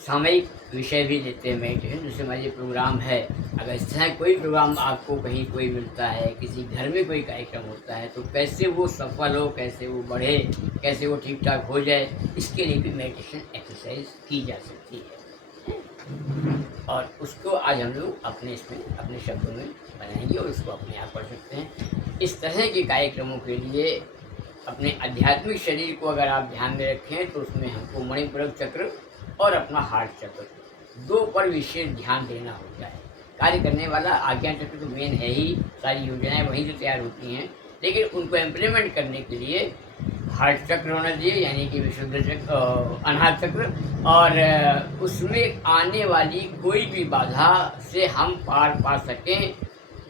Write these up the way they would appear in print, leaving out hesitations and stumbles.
सामयिक विषय भी लेते हैं मेडिटेशन। जैसे हमारा ये प्रोग्राम है, अगर इस तरह कोई प्रोग्राम आपको कहीं कोई मिलता है, किसी घर में कोई कार्यक्रम होता है, तो कैसे वो सफल हो, कैसे वो बढ़े, कैसे वो ठीक ठाक हो जाए, इसके लिए भी मेडिटेशन एक्सरसाइज की जा सकती है। और उसको आज हम लोग अपने इसमें अपने शब्दों में बनाएंगे और उसको अपने आप पढ़ सकते हैं। इस तरह के कार्यक्रमों के लिए अपने आध्यात्मिक शरीर को अगर आप ध्यान में रखें तो उसमें हमको मणिपुरक चक्र और अपना हार्ट चक्र, दो पर विशेष ध्यान देना होता है। कार्य करने वाला आज्ञा चक्र तो मेन है ही, सारी योजनाएं वहीं से तैयार होती हैं, लेकिन उनको इम्प्लीमेंट करने के लिए हार्ट चक्र होना चाहिए, यानी कि विशुद्ध चक्र, अनाहत चक्र। और उसमें आने वाली कोई भी बाधा से हम पार पा सकें,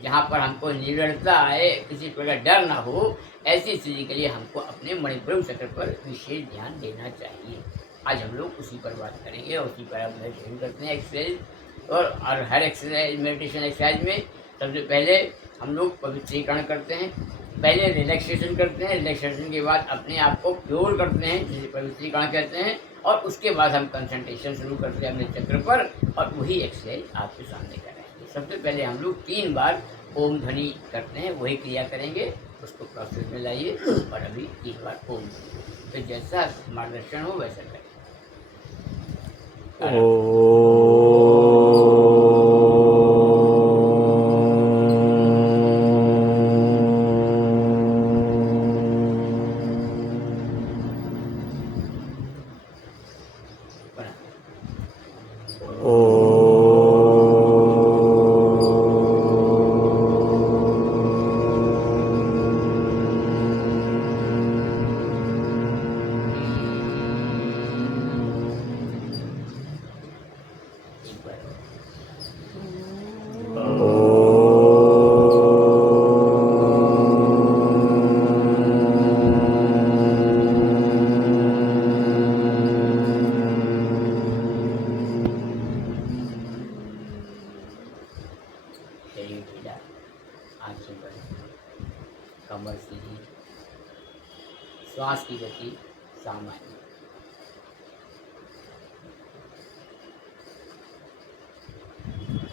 जहाँ पर हमको निडरता आए, किसी प्रकार डर ना हो, ऐसी स्थिति के लिए हमको अपने मणिपुरक चक्र पर विशेष ध्यान देना चाहिए। आज हम लोग उसी पर बात करेंगे और उसी पर हम मेडिटेशन करते हैं एक्सरसाइज। और हर एक्सरसाइज मेडिटेशन एक्सरसाइज में सबसे पहले हम लोग पवित्रीकरण करते हैं, पहले रिलैक्सेशन करते हैं, रिलैक्सेशन के बाद अपने आप को प्योर करते हैं जिसे पवित्रीकरण कहते हैं, और उसके बाद हम कंसंट्रेशन शुरू करते हैं अपने चक्र पर, और वही एक्सरसाइज आपके सामने कराएंगे। सबसे पहले हम लोग 3 बार ओम ध्वनि करते हैं, वही क्रिया करेंगे, उसको प्रोसेस में लाइए। और अभी 3 बार ओम, तो जैसा मार्गदर्शन हो वैसा करें। शरीर ढीला, आंखें बंद, कमर सीधी, श्वास की गति सामान्य।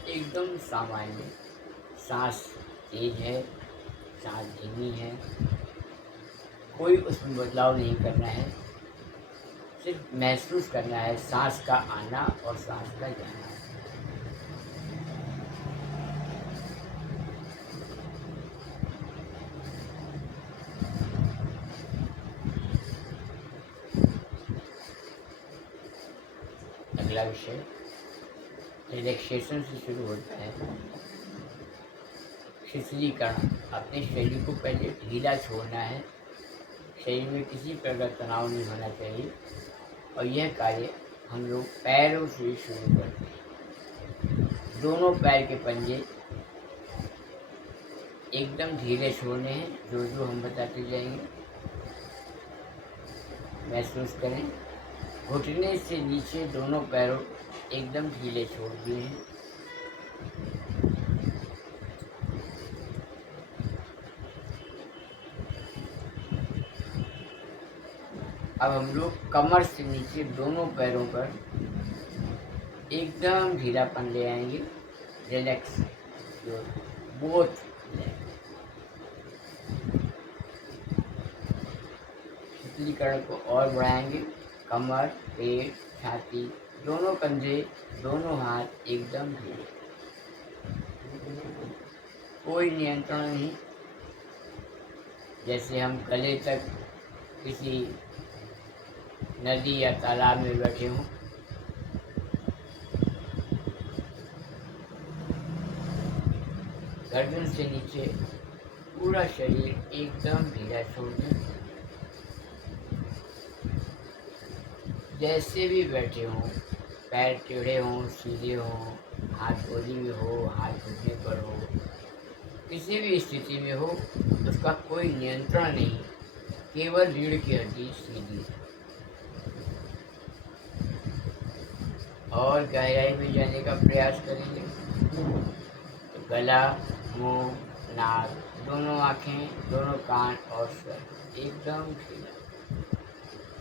एकदम सामान्य, सांस तेज है, सांस धीमी है, कोई उसमें बदलाव नहीं करना है, सिर्फ महसूस करना है सांस का आना और सांस का जाना। अगला विषय रिलैक्सेशन से शुरू होता है। शिथिलीकरण, अपने शरीर को पहले ढीला छोड़ना है, शरीर में किसी प्रकार तनाव नहीं होना चाहिए, और यह कार्य हम लोग पैरों से शुरू करते हैं। दोनों पैर के पंजे एकदम ढीले छोड़ने हैं, जो जो हम बताते जाएंगे। महसूस करें, घुटने से नीचे दोनों पैरों एकदम ढीले छोड़ दिए हैं। अब हम लोग कमर से नीचे दोनों पैरों पर एकदम ढीलापन ले आएंगे, रिलैक्स बोथ। शीतलीकरण को और बढ़ाएंगे, कमर, पेट, छाती, दोनों कंधे, दोनों हाथ एकदम ढीले, कोई नियंत्रण नहीं, जैसे हम गले तक किसी नदी या तालाब में बैठे हों। गर्दन से नीचे पूरा शरीर एकदम ढीला छोड़ दें, जैसे भी बैठे हों, पैर टेढ़े हों, सीधे हों, हाथ गोदी में हो, हाथ घुटने पर हो, किसी भी स्थिति में हो, उसका कोई नियंत्रण नहीं, केवल रीढ़ की हड्डी सीधी। और गहराई में जाने का प्रयास करेंगे, तो गला, मुंह, नाक, दोनों आँखें, दोनों कान और सर एकदम ढीला,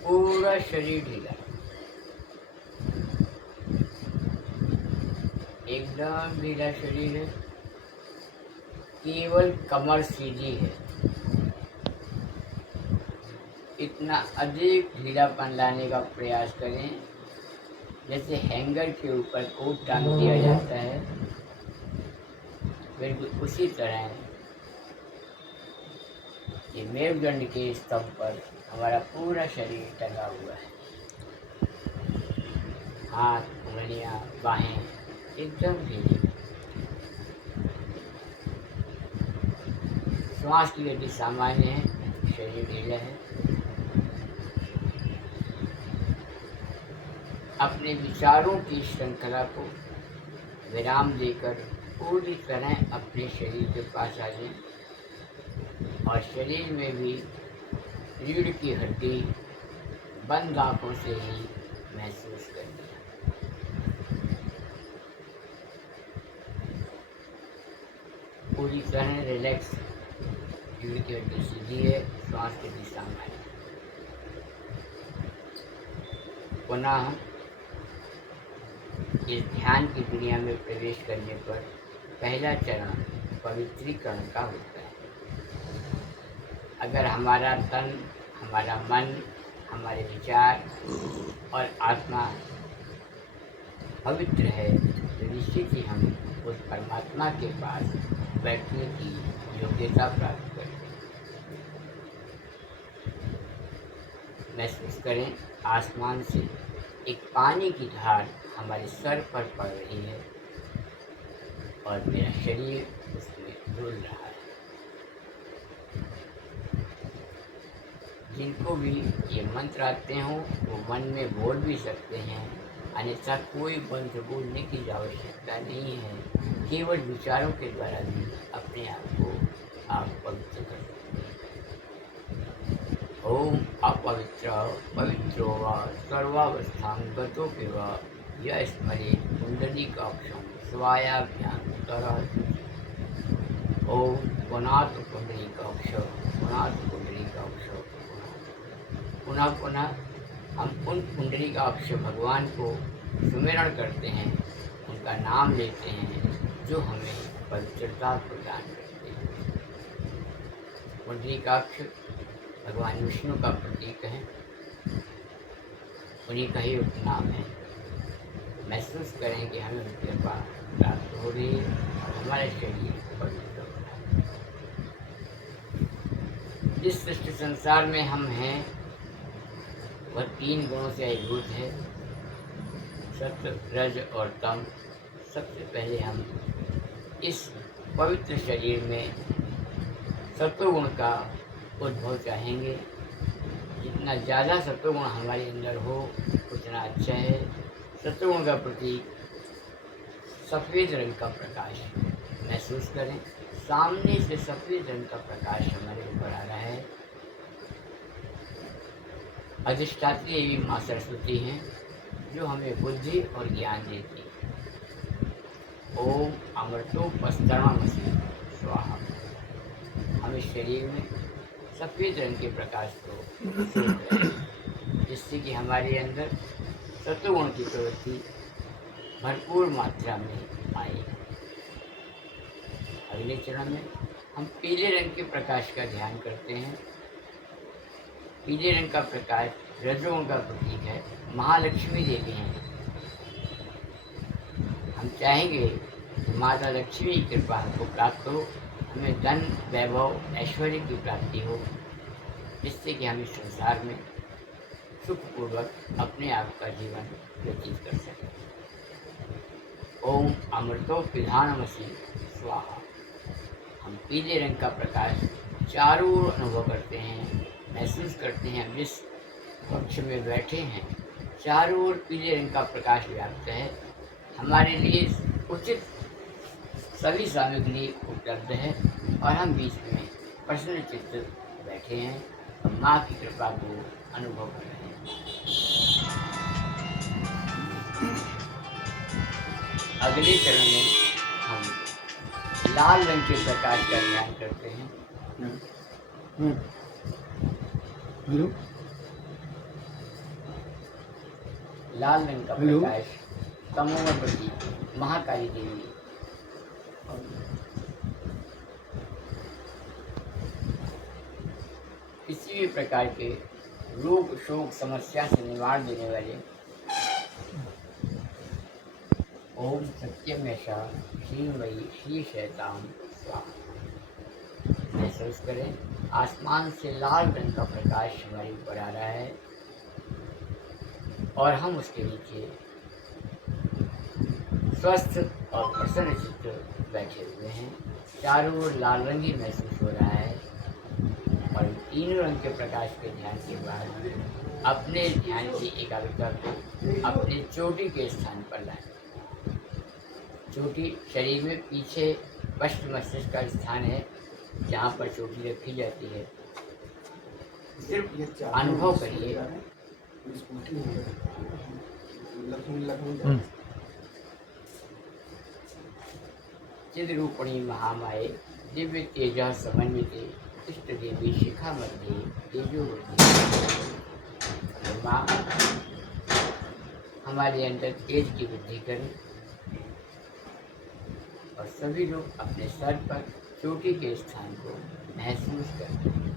पूरा शरीर ढीला। एकदम ढीला शरीर है, केवल कमर सीधी है। इतना अधिक ढीलापन लाने का प्रयास करें जैसे हैंगर के ऊपर कोट टांग दिया जाता है, बिल्कुल उसी तरह ये मेरुदंड के स्तंभ पर हमारा पूरा शरीर टंगा हुआ है। हाथ, उंगलियां, बाहें एकदम ढीली। श्वास की गति सामान्य है, शरीर ढीला है। अपने विचारों की श्रृंखला को विराम देकर पूरी तरह अपने शरीर के पास आ जाएं और शरीर में भी रीढ़ की हड्डी बंद आंखों से ही महसूस करें। पूरी तरह रिलैक्स, रीढ़ की हड्डी सीधी है, श्वास की दिशा में। पुनः इस ध्यान की दुनिया में प्रवेश करने पर पहला चरण पवित्रीकरण का होता है। अगर हमारा तन, हमारा मन, हमारे विचार और आत्मा पवित्र है तो निश्चित ही हम उस परमात्मा के पास बैठने की योग्यता प्राप्त करते हैं। महसूस करें आसमान से एक पानी की धार हमारे सर पर पड़ रही है और मेरा शरीर उसमें डुल रहा है। जिनको भी ये मंत्र आते हों वो मन में बोल भी सकते हैं, अन्यथा कोई मंत्र बोलने की आवश्यकता नहीं है। केवल विचारों के द्वारा भी अपने आप को आप पवित्र कर सकते हैं। ओम अपवित्र पवित्रो वा सर्वावस्थां गतोऽपि वा यः स्मरेत् पुण्डरीकाक्षं स्वायाभ्यां तरः। ओम पुनातु पुण्डरीकाक्ष, पुनातु पुण्डरीकाक्ष। पुनः पुनः हम उन पुण्डरीकाक्ष भगवान को सुमिरण करते हैं, उनका नाम लेते हैं जो हमें पवित्रता प्रदान करते हैं। पुण्डरीकाक्ष भगवान विष्णु का प्रतीक है, उन्हीं का ही उपनाम है। महसूस करें कि हमें उनकी कृपा प्राप्त हो रही है और हमारे शरीर पवित्र हो रहा है। जिस सृष्टि संसार में हम हैं वह 3 गुणों से अभिभूत है, सत्व, रज और तम। सबसे पहले हम इस पवित्र शरीर में सत्वगुण का उद्भव चाहेंगे। जितना ज़्यादा सत्वगुण हमारे अंदर हो उतना अच्छा है। सत्वगुण का प्रतीक सफ़ेद रंग का प्रकाश महसूस करें। सामने से सफ़ेद रंग का प्रकाश हमारे ऊपर आ रहा है। अधिष्ठात्री देवी माँ सरस्वती हैं जो हमें बुद्धि और ज्ञान देती है। ओम अमृतोपस्तरणमसि स्वाहा। हम इस शरीर में सफ़ेद रंग के प्रकाश को सोख रहे हैं, जिससे कि हमारे अंदर सत्वगुण की प्रवृत्ति भरपूर मात्रा में आए। अगले चरण में हम पीले रंग के प्रकाश का ध्यान करते हैं। पीले रंग का प्रकाश रजोगुण का प्रतीक है, महालक्ष्मी देवी हैं। हम चाहेंगे माता लक्ष्मी की कृपा हमको प्राप्त हो, हमें धन, वैभव, ऐश्वर्य की प्राप्ति हो, जिससे कि हम इस संसार में सुखपूर्वक अपने आप का जीवन व्यतीत कर सकें। ओम अमृतो पिधानमसि स्वाहा। हम पीले रंग का प्रकाश चारों ओर अनुभव करते हैं, महसूस करते हैं। जिस कक्ष में बैठे हैं चारों ओर पीले रंग का प्रकाश व्याप्त है। हमारे लिए उचित सभी सामग्री उपलब्ध है और हम बीच में प्रसन्न चित्त बैठे हैं और माँ की कृपा को अनुभव कर रहे हैं। अगले चरण में हम लाल रंग के प्रकाश का ध्यान करते हैं। लाल रंग का प्रकाश तमोवती महाकाली देवी। किसी भी प्रकार के रोग शोक समस्या से निवारण देने वाले ओम सत्यमेशा श्रीमयी श्री शैताम स्वाहा। महसूस करें आसमान से लाल रंग का प्रकाश हमारे ऊपर आ रहा है और हम उसके नीचे स्वस्थ और प्रसन्न चित्त बैठे हुए हैं। चारों ओर लाल रंग ही महसूस हो रहा है और तीनों रंग के प्रकाश के ध्यान के बाद अपने ध्यान की एकाग्रता को अपने चोटी के स्थान पर लाएं। चोटी शरीर में पीछे पश्च मस्तिष्क का स्थान है जहाँ पर चोटी रखी जाती है। सिर्फ अनुभव करिए चिद्रूपणी महामाये दिव्य तेजा समन्विते इष्ट देवी शिखा मध्य तेजोवती। माँ हमारे अंदर तेज की वृद्धि करें और सभी लोग अपने सर पर चोटी के स्थान को महसूस करते हैं।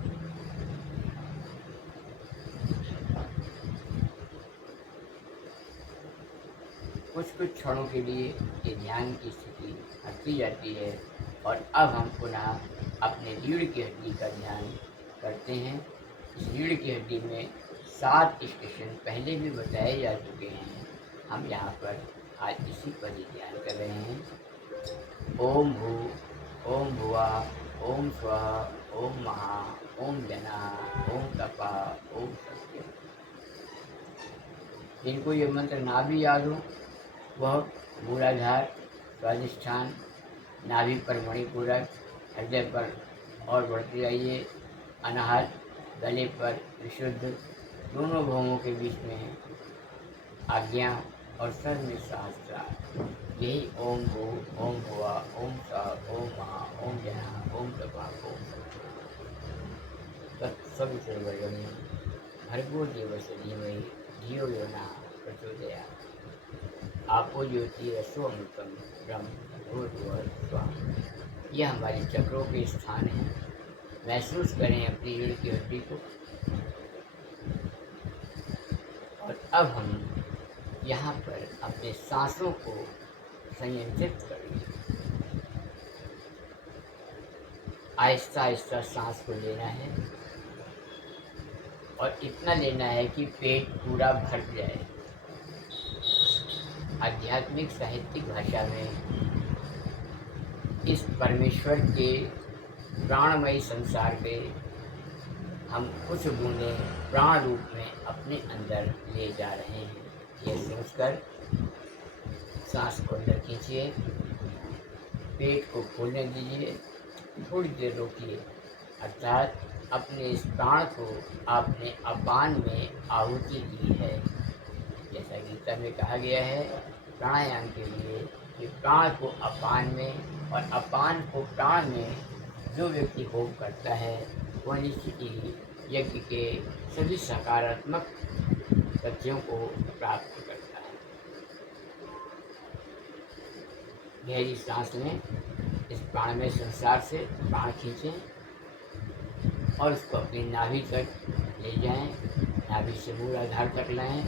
कुछ क्षणों के लिए ये ध्यान की स्थिति हटती जाती है और अब हम पुनः अपने रीढ़ की हड्डी का ध्यान करते हैं। इस रीढ़ की हड्डी में 7 स्टेशन पहले भी बताए जा चुके हैं। हम यहाँ पर आज इसी पर ही ध्यान कर रहे हैं। ओम भू ओम भुवा ओम स्वाहा ओम महा ओम जना ओम तपा ओम सत्य। जिनको ये मंत्र ना भी याद हो वह मूलाधार स्वादिष्ठान नाभि पर मणिपूरक हृदय पर और बढ़ते जाइए। अनाहत गले पर विशुद्ध दोनों भौमों के बीच में आज्ञा और सर में सहस्त्रार। यही ओम भू ओम भुवा ओम सा ओम महा ओम जना ओम तपा ओम तत्सवितुर्वरेण्यं भर्गो देवस्य धीमहि धियो यो नः प्रचोदयात्। आपो ज्योति रसो अमृतम ब्रह्म भूर्भुवः स्वः। यह हमारे चक्रों के स्थान हैं। महसूस करें अपनी रीढ़ की हड्डी को। और अब हम यहाँ पर अपने सांसों को संयंत्रित करें। आहिस्ता आहिस्ता सांस को लेना है और इतना लेना है कि पेट पूरा भर जाए। आध्यात्मिक साहित्यिक भाषा में इस परमेश्वर के प्राणमयी संसार के हम कुछ बूंदें प्राण रूप में अपने अंदर ले जा रहे हैं। यह सोचकर सांस को अंदर खींचिए, पेट को फूलने दीजिए, थोड़ी देर रोकिए। अर्थात अपने इस प्राण को आपने अपान में आहुति दी है। जैसा गीता में कहा गया है प्राणायाम के लिए कि प्राण को अपान में और अपान को प्राण में जो व्यक्ति होम करता है वह निश्चित ही यज्ञ के सभी सकारात्मक तथ्यों को प्राप्त करता है। गहरी सांस लें, इस प्राणमय संसार से प्राण खींचें और उसको अपनी नाभि तक ले जाएं। नाभि से मूलाधार तक लाएं,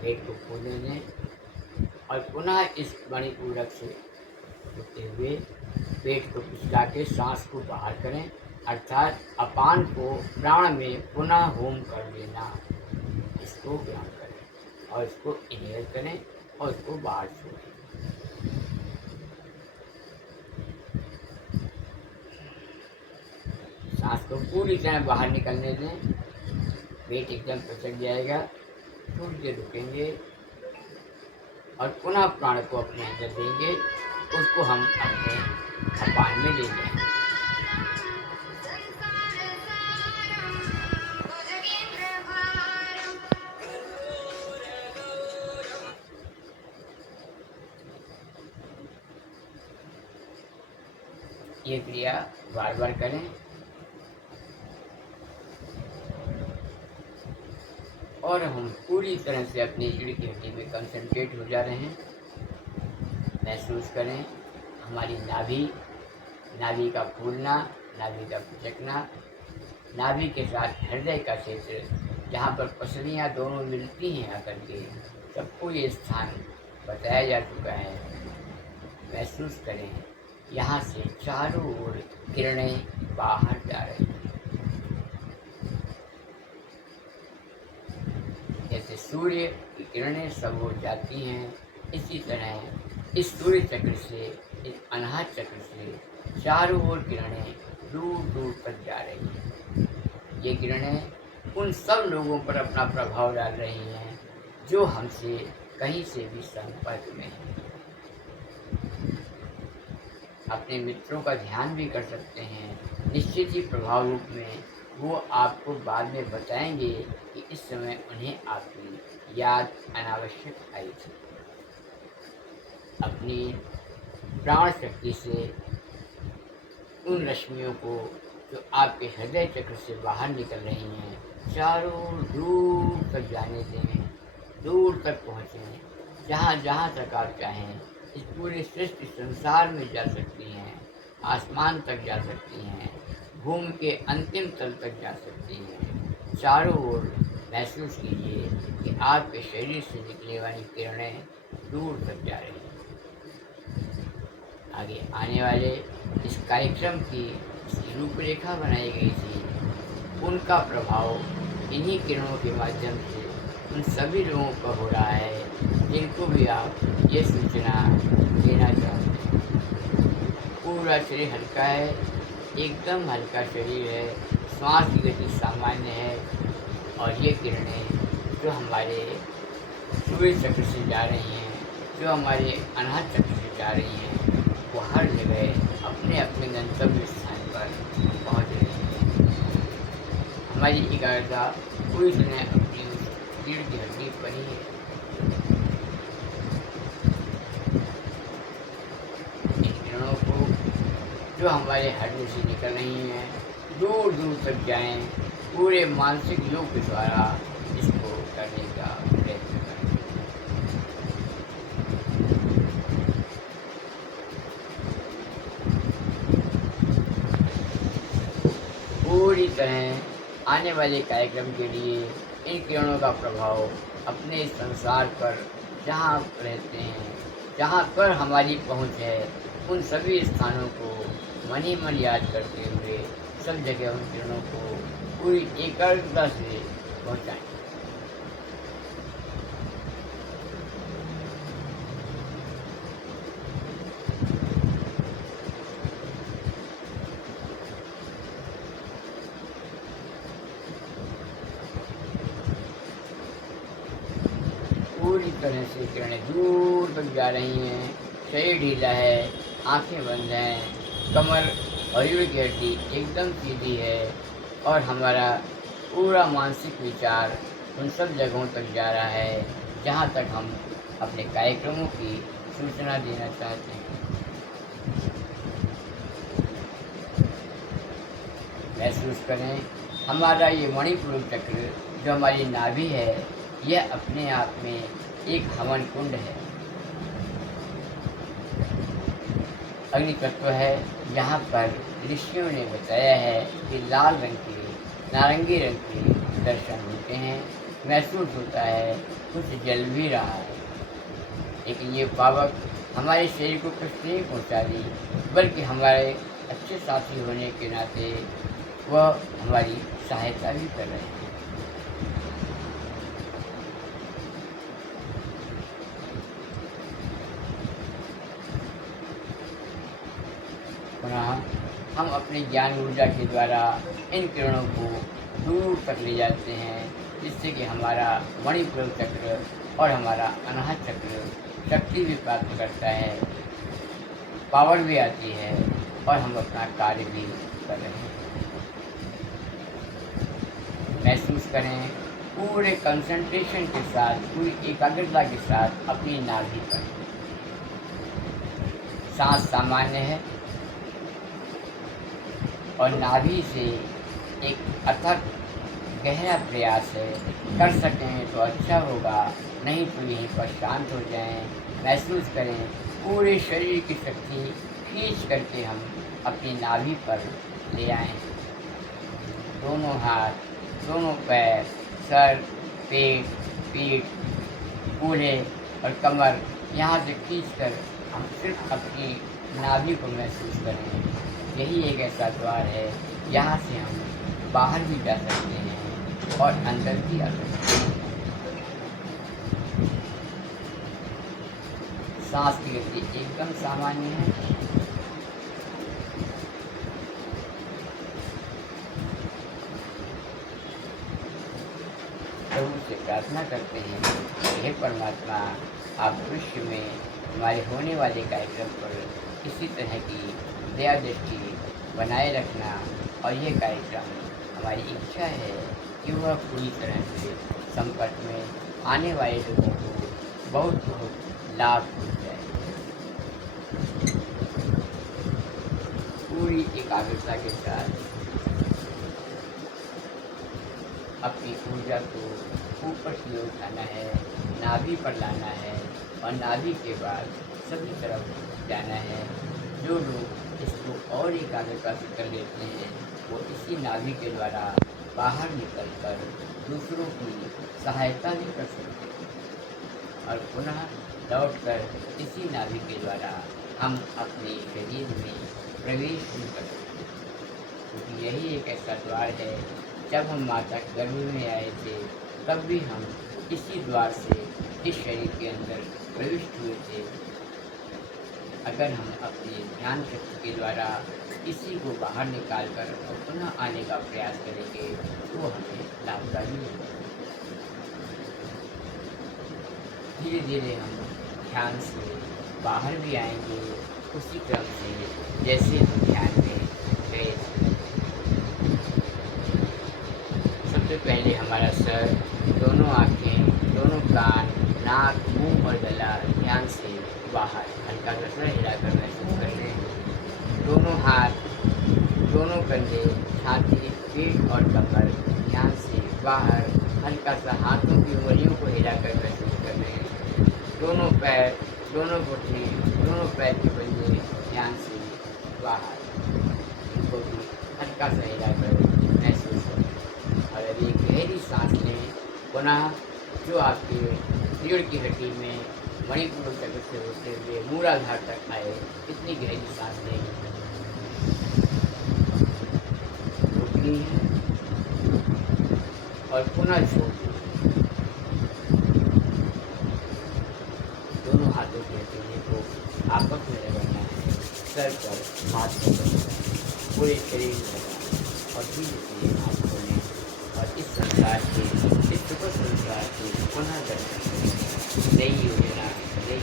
पेट को फूलने दें और पुनः इस मणिपूरक से होते हुए पेट को पिछला के सांस को बाहर करें। अर्थात अपान को प्राण में पुनः होम कर देना। इसको ग्रहण करें और इसको इनहेल करें और इसको बाहर छोड़ें। सांस को पूरी तरह बाहर निकलने दें। पेट एकदम पचक जाएगा। थोड़ी देर रुकेंगे और पुनः प्राण को अपने अंदर देंगे। उसको हम अपने अपान में ले जाएंगे। ये क्रिया बार बार करें और हम पूरी तरह से अपनी रीढ़ की हड्डी में कंसंट्रेट हो जा रहे हैं। महसूस करें हमारी नाभि, नाभि का फूलना, नाभि का पिचकना, नाभि के साथ हृदय का क्षेत्र जहाँ पर पसलियाँ दोनों मिलती हैं आकर के, सबको ये स्थान बताया जा चुका है। महसूस करें यहाँ से चारों ओर किरणें बाहर जा रही हैं। जैसे सूर्य की किरणें सब ओर जाती हैं, इसी तरह इस सूर्य चक्र से, इस अनाहत चक्र से चारों ओर किरणें दूर दूर तक जा रही हैं। ये किरणें उन सब लोगों पर अपना प्रभाव डाल रही हैं जो हमसे कहीं से भी संपर्क में हैं। अपने मित्रों का ध्यान भी कर सकते हैं। निश्चित ही प्रभाव रूप में वो आपको बाद में बताएंगे कि इस समय उन्हें आपकी याद अनावश्यक आई थी। अपनी प्राण शक्ति से उन रश्मियों को जो आपके हृदय चक्र से बाहर निकल रही हैं, चारों दूर तक जाने दें, दूर तक पहुँचें। जहाँ जहाँ तक आप चाहें इस पूरे सृष्टि संसार में जा सकती हैं, आसमान तक जा सकती हैं, भूमि के अंतिम तल तक जा सकती हैं। चारों ओर महसूस कीजिए कि आपके शरीर से निकलने वाली किरणें दूर तक जा रही हैं। आगे आने वाले इस कार्यक्रम की रूपरेखा बनाई गई थी, उनका प्रभाव इन्हीं किरणों के माध्यम से उन सभी लोगों पर हो रहा है जिनको भी आप ये सूचना देना चाहते हैं। पूरा शरीर हल्का है, एकदम हल्का शरीर है, श्वास की गति सामान्य है और ये किरणें जो हमारे सूर्य चक्र से जा रही हैं, जो हमारे अनाहत चक्र से जा रही हैं, वो हर जगह अपने अपने गंतव्य स्थान पर पहुंच रही हैं। हमारी एकाग्रता पूरी तरह अपनी उस रीढ़ की हड्डी पर ही है। इन किरणों को जो हमारे हड्डी से निकल रही हैं दूर दूर तक जाएं, पूरे मानसिक योग के द्वारा इसको करने का प्रयत्न करें। पूरी तरह आने वाले कार्यक्रम के लिए इन किरणों का प्रभाव अपने संसार पर जहाँ आप रहते हैं, जहाँ पर हमारी पहुँच है, उन सभी स्थानों को मन ही मन याद करते हुए सब जगह उन किरणों को पूरी एकाग्रता से पहुँचाएं। पूरी तरह से किरणें दूर तक जा रही हैं, शरीर ढीला है, आंखें बंद हैं, कमर और रीढ़ की हड्डी एकदम सीधी है और हमारा पूरा मानसिक विचार उन सब जगहों तक जा रहा है जहाँ तक हम अपने कार्यक्रमों की सूचना देना चाहते हैं। महसूस करें हमारा ये मणिपुर चक्र जो हमारी नाभि है, यह अपने आप में एक हवन कुंड है, अग्नि तत्व है। यहाँ पर ऋषियों ने बताया है कि लाल रंग के, नारंगी रंग के दर्शन होते हैं, महसूस होता है कुछ जल भी रहा है। लेकिन ये पावक हमारे शरीर को कुछ नहीं पहुँचा दी, बल्कि हमारे अच्छे साथी होने के नाते वह हमारी सहायता भी कर रहे हैं। पुनः हम अपनी ज्ञान ऊर्जा के द्वारा इन किरणों को दूर तक ले जाते हैं, जिससे कि हमारा मणिपुर चक्र और हमारा अनाहत चक्र शक्ति भी प्राप्त करता है, पावर भी आती है और हम अपना कार्य भी कर रहे हैं। महसूस करें पूरे कंसंट्रेशन के साथ, पूरी एकाग्रता के साथ अपनी नाभि पर। सांस सामान्य है और नाभि से एक अथक गहरा प्रयास है। कर सकें तो अच्छा होगा, नहीं तो यहीं पर शांत हो जाएं। महसूस करें पूरे शरीर की शक्ति खींच करके हम अपनी नाभि पर ले आएं। दोनों हाथ, दोनों पैर, सर, पेट, पीठ, कूल्हे और कमर यहाँ से खींचकर हम सिर्फ अपनी नाभि को महसूस करें। यही एक ऐसा द्वार है, यहाँ से हम बाहर भी जा सकते हैं और अंदर भी आ सकते हैं। सांस की गति एकदम सामान्य है। प्रभु से प्रार्थना करते हैं, हे परमात्मा, आप भविष्य में हमारे होने वाले कार्यक्रम पर इसी तरह की दया दृष्टि बनाए रखना और ये कार्यक्रम हमारी इच्छा है कि वह पूरी तरह से संपर्क में आने वाले लोगों को बहुत बहुत लाभ हो जाए। पूरी एकाग्रता के साथ अपनी ऊर्जा को ऊपर की ओर उठाना है, नाभि पर लाना है और नाभि के बाद सभी तरफ जाना है। जो लोग इसको और एकाग्रता से कर लेते हैं वो इसी नाभि के द्वारा बाहर निकलकर दूसरों की सहायता भी कर सकते हैं और पुनः लौटकर इसी नाभि के द्वारा हम अपने शरीर में प्रवेश भी कर सकते हैं। क्योंकि यही एक ऐसा द्वार है, जब हम माता के गर्भ में आए थे तब भी हम इसी द्वार से इस शरीर के अंदर प्रविष्ट हुए थे। अगर हम अपनी ध्यान शक्ति के द्वारा इसी को बाहर निकाल कर और पुनः आने का प्रयास करेंगे तो हमें लाभकारी होगा। धीरे धीरे हम ध्यान से बाहर भी आएंगे उसी क्रम से जैसे हम ध्यान में गए। सबसे पहले हमारा सर, दोनों आँखें, दोनों कान, नाक, मुंह और गला ध्यान से बाहर हल्का सा सर हिलाकर महसूस कर लें। दोनों हाथ, दोनों कंधे, छाती, पीठ और कमर ध्यान से बाहर हल्का सा हाथों की उंगलियों को हिलाकर महसूस कर लें। दोनों पैर, दोनों घुटने, दोनों पैर के बल्ले ध्यान से बाहर इनको भी हल्का सा हिलाकर महसूस करें। और अभी एक गहरी सांस लें। पुनः जो आपके रीढ़ की हड्डी में मणिपुर चक्र से होते हुए मूलाधार तक आए, इतनी गहरी सांस लें। रोकनी है और पुनः छोड़ दें। दोनों हाथों के हथेली को आपस में रगड़ना है, सर पर, हाथ पर, पूरे शरीर में लगाना और धीरे धीरे हाथ खोलें और इस संसार के, इस सुपर संसार के पुनः दर्शन करें। नई योजना, नई